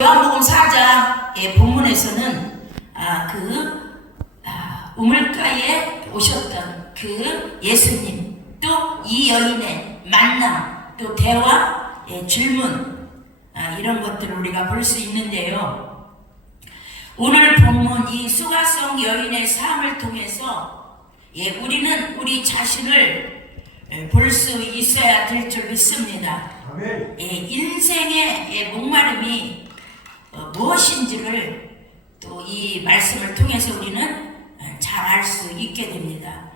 요한복음 4장 의 본문에서는 아, 그 아, 우물가에 오셨던 그 예수님 또 이 여인의 만남 또 대화 예, 질문 아, 이런 것들을 우리가 볼 수 있는데요. 오늘 본문 이 수가성 여인의 삶을 통해서 예, 우리는 우리 자신을 볼수 있어야 될 줄 믿습니다. 예, 인생의 예, 목마름이 어, 무엇인지를 또 이 말씀을 통해서 우리는 어, 잘알 수 있게 됩니다.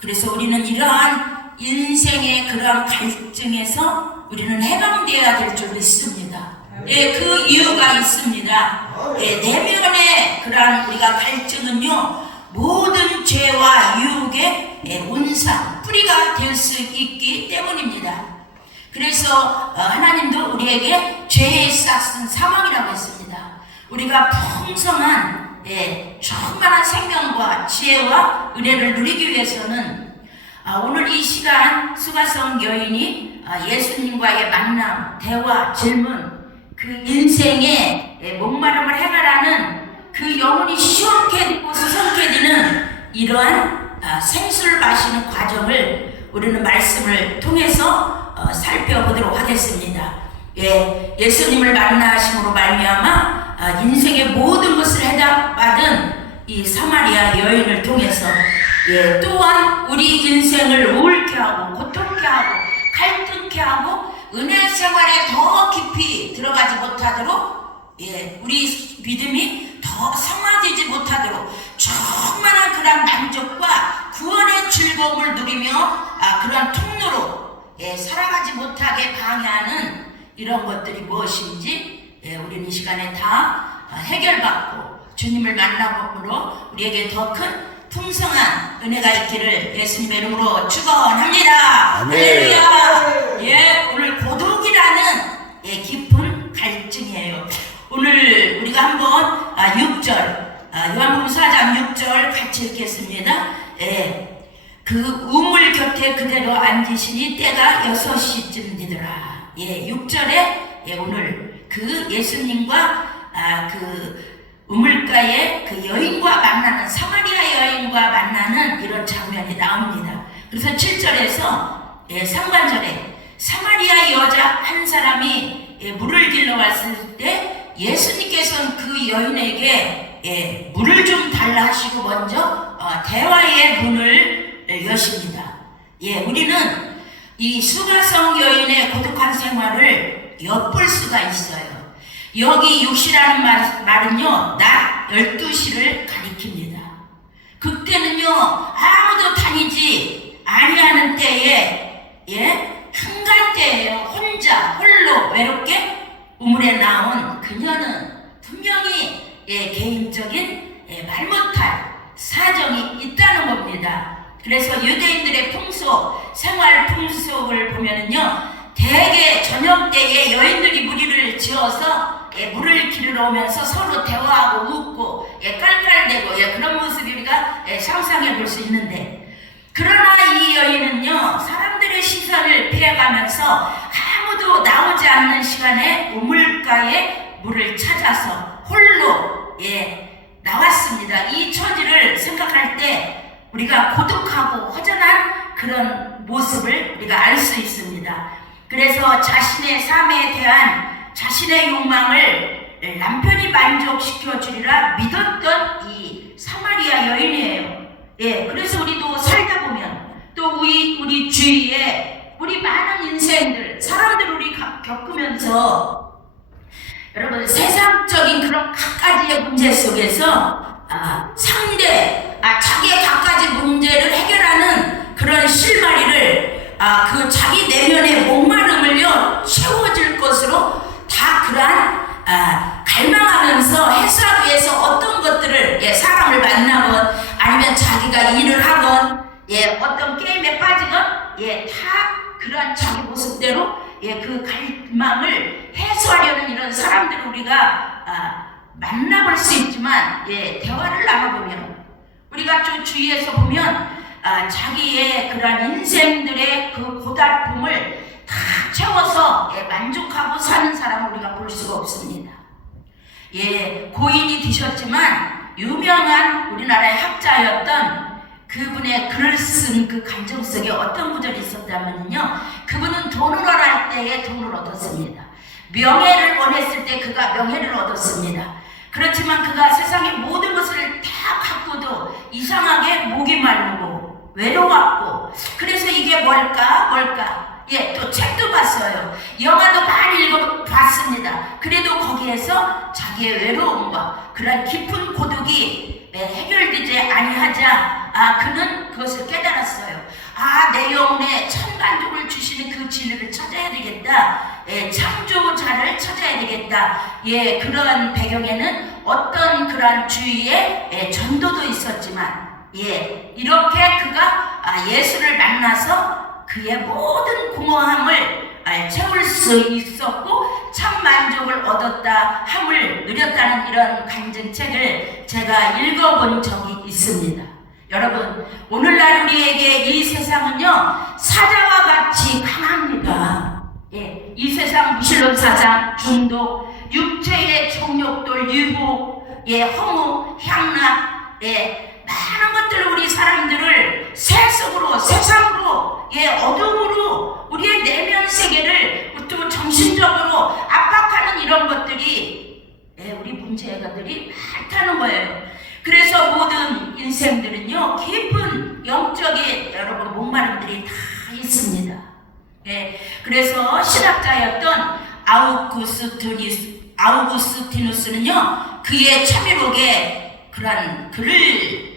그래서 우리는 이러한 인생의 그러한 갈증에서 우리는 해방되어야 될 줄 믿습니다. 예, 그 이유가 있습니다. 예, 내면의 그러한 우리가 갈증은요, 모든 죄와 유혹의 예, 온상, 뿌리가 될 수 있기 때문입니다. 그래서 어, 하나님도 우리에게 죄의 싹은 사망이라고 했습니다. 우리가 풍성한 예, 충만한 생명과 지혜와 은혜를 누리기 위해서는 아, 오늘 이 시간 수가성 여인이 아, 예수님과의 만남, 대화, 질문, 그 인생의 예, 목마름을 해결하는 그 영혼이 시원케 되고 수성케 되는 이러한 아, 생수를 마시는 과정을 우리는 말씀을 통해서 어, 살펴보도록 하겠습니다. 예, 예수님을 만나심으로 말미암아 아, 인생의 모든 것을 해답받은 이 사마리아 여인을 통해서 예, 또한 우리 인생을 우울케 하고 고통케 하고 갈등케 하고 은혜 생활에 더 깊이 들어가지 못하도록 예, 우리 믿음이 더 성화되지 못하도록 충만한 그런 만족과 구원의 즐거움을 누리며 아, 그러한 통로로 예, 살아가지 못하게 방해하는 이런 것들이 무엇인지 예, 우리는 이 시간에 다 아, 해결받고 주님을 만나봄으로 우리에게 더 큰 풍성한 은혜가 있기를 예수님의 이름으로 축원합니다. 아멘. 할렐루야. 예, 오늘 고독이라는 예, 깊은 갈증이에요. 오늘 우리가 한번 아, 6절 아, 요한복음 4장 6절 같이 읽겠습니다. 예. 그 우물 곁에 그대로 앉으시니 때가 6시쯤 되더라. 예, 6절에 예, 오늘 그 예수님과 아, 그 우물가에 그 여인과 만나는 사마리아 여인과 만나는 이런 장면이 나옵니다. 그래서 7절에서 예, 상관절에 사마리아 여자 한 사람이 예, 물을 길러 왔을 때 예수님께서는 그 여인에게 예, 물을 좀 달라 하시고 먼저 어, 대화의 문을 예, 여십니다. 예, 우리는 이 수가성 여인의 고독한 생활을 엿볼 수가 있어요. 여기 육시라는 말, 말은요, 낮 12시를 가리킵니다. 그때는요, 아무도 다니지 아니하는 때에, 예, 한간때예요. 혼자, 홀로, 외롭게 우물에 나온 그녀는 분명히, 예, 개인적인, 예, 말 못할 사정이 있다는 겁니다. 그래서 유대인들의 풍속, 생활 풍속을 보면은요, 대개 저녁 때에 여인들이 무리를 지어서 예, 물을 기르러 오면서 서로 대화하고 웃고 예, 깔깔대고 예, 그런 모습이 우리가 예, 상상해 볼 수 있는데 그러나 이 여인은요 사람들의 시선을 피해가면서 아무도 나오지 않는 시간에 우물가에 물을 찾아서 홀로 예, 나왔습니다. 이 처지를 생각할 때 우리가 고독하고 허전한 그런 모습을 우리가 알 수 있습니다. 그래서 자신의 삶에 대한 자신의 욕망을 남편이 만족시켜 주리라 믿었던 이 사마리아 여인이에요. 예, 그래서 우리도 살다 보면 또 우리 우리 주위에 우리 많은 인생들 사람들 우리 가- 겪으면서 여러분 세상적인 그런 갖가지의 문제 속에서 아, 상대 아, 자기의 갖가지 문제를 해결하는 그런 실마리를 아, 그 자기 내면의 목마름을요 채워질 것으로 다 그러한 아, 갈망하면서 해소하기 위해서 어떤 것들을 예, 사람을 만나건 아니면 자기가 일을 하건 예, 어떤 게임에 빠지건 예, 다 그러한 자기 모습대로 예, 그 갈망을 해소하려는 이런 사람들을 우리가 아, 만나볼 수 있지만 예, 대화를 나눠보면 우리가 좀 주위에서 보면 아, 자기의 그러한 인생들의 그 고달픔을 다 채워서 예, 만족하고 사는 사람을 우리가 볼 수가 없습니다. 예, 고인이 되셨지만 유명한 우리나라의 학자였던 그분의 글을 쓴 그 감정 속에 어떤 구절이 있었다면요. 그분은 돈을 원할 때에 돈을 얻었습니다. 명예를 원했을 때 그가 명예를 얻었습니다. 그렇지만 그가 세상의 모든 것을 다 갖고도 이상하게 목이 마르고 외로웠고. 그래서 이게 뭘까? 뭘까? 예 또 책도 봤어요. 영화도 많이 읽어봤습니다. 그래도 거기에서 자기의 외로움과 그런 깊은 고독이 예, 해결되지 아니하자 아 그는 그것을 깨달았어요. 아 내 영혼에 천만족을 주시는 그 진리를 찾아야 되겠다. 예, 창조자를 찾아야 되겠다. 예 그러한 배경에는 어떤 그러한 주위에 예, 전도도 있었지만 예 이렇게 그가 아, 예수를 만나서 그의 모든 공허함을 아, 채울 수 있었고 참 만족을 얻었다 함을 누렸다는 이런 간증책을 제가 읽어본 적이 있습니다. 여러분 오늘날 우리에게 이 세상은요 사자와 같이 강합니다. 예, 이 세상 무신론 사장, 중독, 육체의 정욕돌, 유혹, 예, 허무, 향락, 예, 많은 것들 우리 사람들을 세속으로, 세상으로, 예, 어둠으로 우리의 내면 세계를 또 정신적으로 압박하는 이런 것들이 예, 우리 문제가들이 많다는 거예요. 그래서 모든 인생들은요 깊은 영적인 여러분 목마름들이 다 있습니다. 예, 그래서 신학자였던 아우구스티누스, 아우구스티누스는요 그의 참여록에 그러한 글을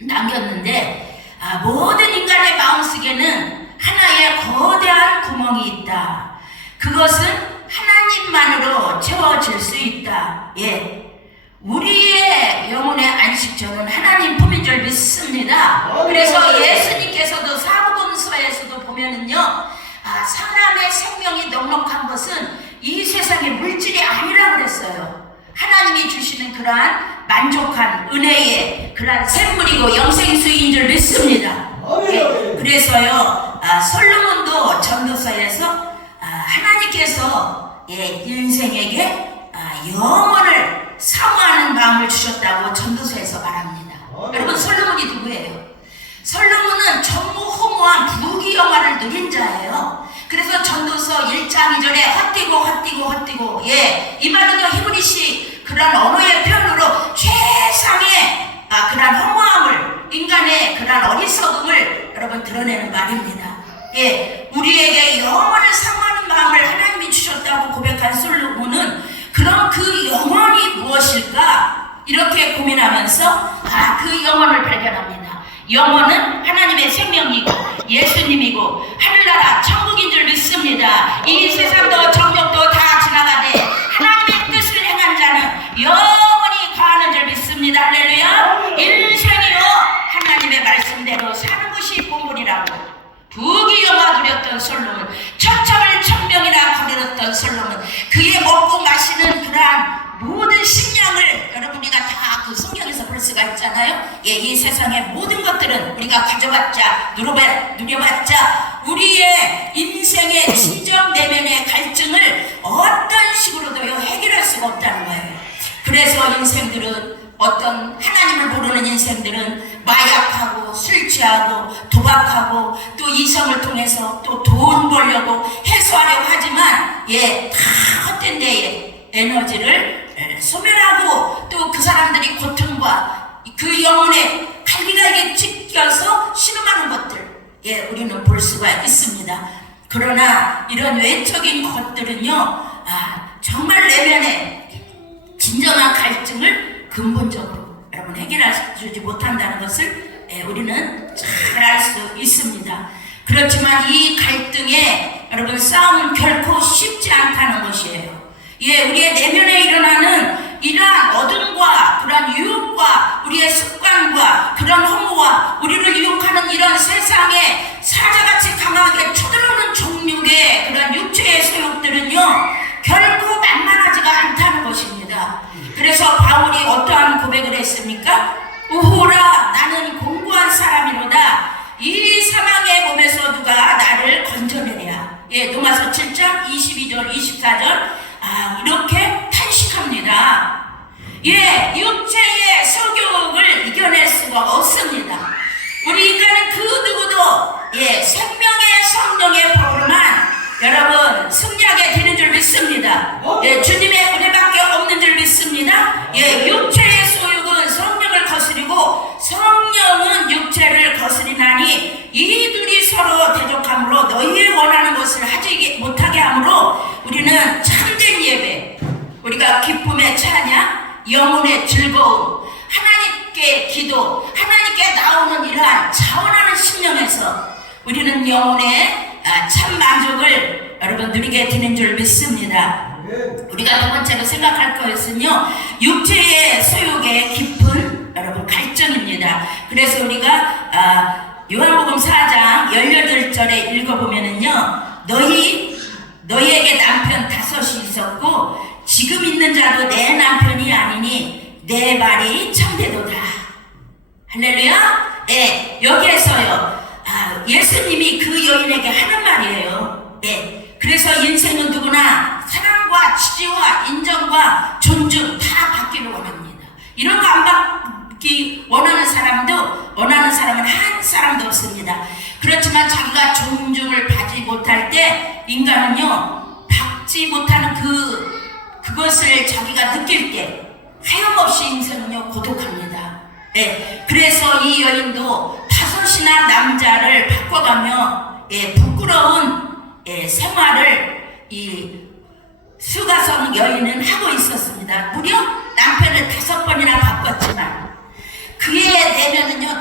남겼는데 아, 모든 인간의 마음속에는 하나의 거대한 구멍이 있다. 그것은 하나님만으로 채워질 수 있다. 예. 우리의 영혼의 안식처는 하나님 품인 줄 믿습니다. 그래서 예수님께서도 사복음서에서도 보면은요, 아, 사람의 생명이 넉넉한 것은 이 세상의 물질이 아니라고 그랬어요. 하나님이 주시는 그러한 만족한 은혜의 그러한 샘물이고 영생수인 줄 믿습니다. 예, 그래서요, 아, 솔로몬도 전도서에서 아, 하나님께서 예, 인생에게 아, 영혼을 사모하는 마음을 주셨다고 전도서에서 말합니다. 여러분 솔로몬이 누구예요? 솔로몬은 전무후무한 부귀 영화를 누린 자예요. 그래서 전도서 1장 2절에 헛뛰고 헛뛰고 헛뛰고 예, 이 말은요 히브리식 그런 언어의 표현으로 최상의 아, 그런 허무함을 인간의 그런 어리석음을 여러분 드러내는 말입니다. 예, 우리에게 영원을 사모하는 마음을 하나님이 주셨다고 고백한 솔로몬은 그럼 그 영혼이 무엇일까? 이렇게 고민하면서 아, 그 영혼을 발견합니다. 영혼은 하나님의 생명이고 예수님이고 하늘나라 천국인 줄 믿습니다. 이 세상도 정욕도 수가 있잖아요? 예, 이 세상의 모든 것들은 우리가 가져봤자 누려봤, 누려봤자 우리의 인생의 진정 내면의 갈증을 어떤 식으로도 해결할 수가 없다는 거예요. 그래서 인생들은 어떤 하나님을 모르는 인생들은 마약하고 술 취하고 도박하고 또 이성을 통해서 또 돈 벌려고 해소하려고 하지만 예 다 헛된 데에 에너지를 에, 소멸하고 또 그 사람들이 고통과 그 영혼의 갈기갈기 찢겨서 신음하는 것들 예 우리는 볼 수가 있습니다. 그러나 이런 외적인 것들은요 아 정말 내면에 진정한 갈증을 근본적으로 여러분 해결해 주지 못한다는 것을 예, 우리는 잘 알 수 있습니다. 그렇지만 이 갈등에 여러분 싸움은 결코 쉽지 않다는 것이에요. 예, 우리의 내면에 일어나는 이러한 어둠과 그러한 유혹과 우리의 습관과 그런 허무와 우리를 유혹하는 이런 세상에 사자같이 강하게 쳐들어오는 종류의 그런 육체의 소욕들은요 결코 만만하지가 않다는 것입니다. 그래서 바울이 어떠한 고백을 했습니까? 우호라 나는 공고한 사람이로다 이 사망의 몸에서 누가 나를 건져내랴 예 로마서 7장 22절 24절 아 이렇게 예, 육체의 소욕을 이겨낼 수가 없습니다. 우리 인간은 그 누구도 예, 생명의 성령의 보루만 여러분 승리하게 되는 줄 믿습니다. 예, 주님의 은혜밖에 없는 줄 믿습니다. 예, 육체의 소욕은 성령을 거스리고 성령은 육체를 거스리나니 이 둘이 서로 대적함으로 너희의 원하는 것을 하지 못하게 함으로 우리는 참된 예배 우리가 기쁨의 찬양, 영혼의 즐거움, 하나님께 기도, 하나님께 나오는 이러한 자원하는 심령에서 우리는 영혼의 아, 참 만족을 여러분 누리게 되는 줄 믿습니다. 우리가 두 번째로 생각할 것은요, 육체의 소욕의 깊은 여러분 갈증입니다. 그래서 우리가 아, 요한복음 4장 18절에 읽어보면은요, 너희 너희에게 남편 다섯이 있었고 지금 있는 자도 내 남편이 아니니 내 말이 참되도다. 할렐루야. 예, 여기에서요. 아, 예수님이 그 여인에게 하는 말이에요. 예. 그래서 인생은 누구나 사랑과 지지와 인정과 존중 다 받기를 원합니다. 이런 거 안 받기 원하는 사람도 원하는 사람은 한 사람도 없습니다. 그렇지만 자기가 존중을 받지 못할 때 인간은요 받지 못하는 그 그것을 자기가 느낄 때 하염없이 인생은요 고독합니다. 예, 그래서 이 여인도 다섯이나 남자를 바꿔가며 예, 부끄러운 예, 생활을 이 수가성 여인은 하고 있었습니다. 무려 남편을 다섯 번이나 바꿨지만 그의 내면은요